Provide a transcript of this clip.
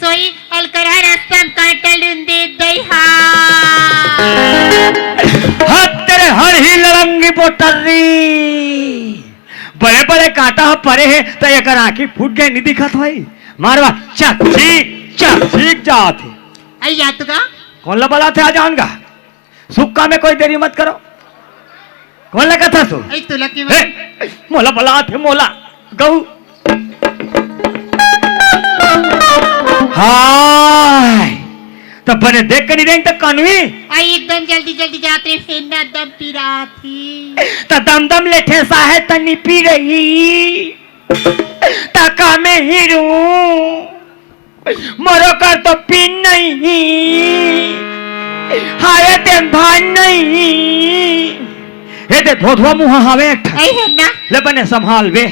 सोई अलकरा रस्तम काटलुन दे दई हा तेरे हर ही लड़ंगी पोटरी बड़े बड़े काटा परे है तो एक आंखी फूट गए नहीं दिखत भाई मारवा चक जात है आई या तुका कौन ला बला थे आ जाऊंगा सुक्का में कोई देरी मत करो कौन लगा था तू आई तुला की मोला बला थे मोला गऊ हाय तो बने देख कर नहीं देंगे तो कानवी आई एकदम जल्दी जल्दी जाते फिर ना दम पी रहा थी तो दम लेठे सा है तनी पी रही तका में हीरू मरो कर तो पी नहीं हाय ते भान नहीं हे ते धोधवा मुहा हवे आई है ना ले बने संभाल वे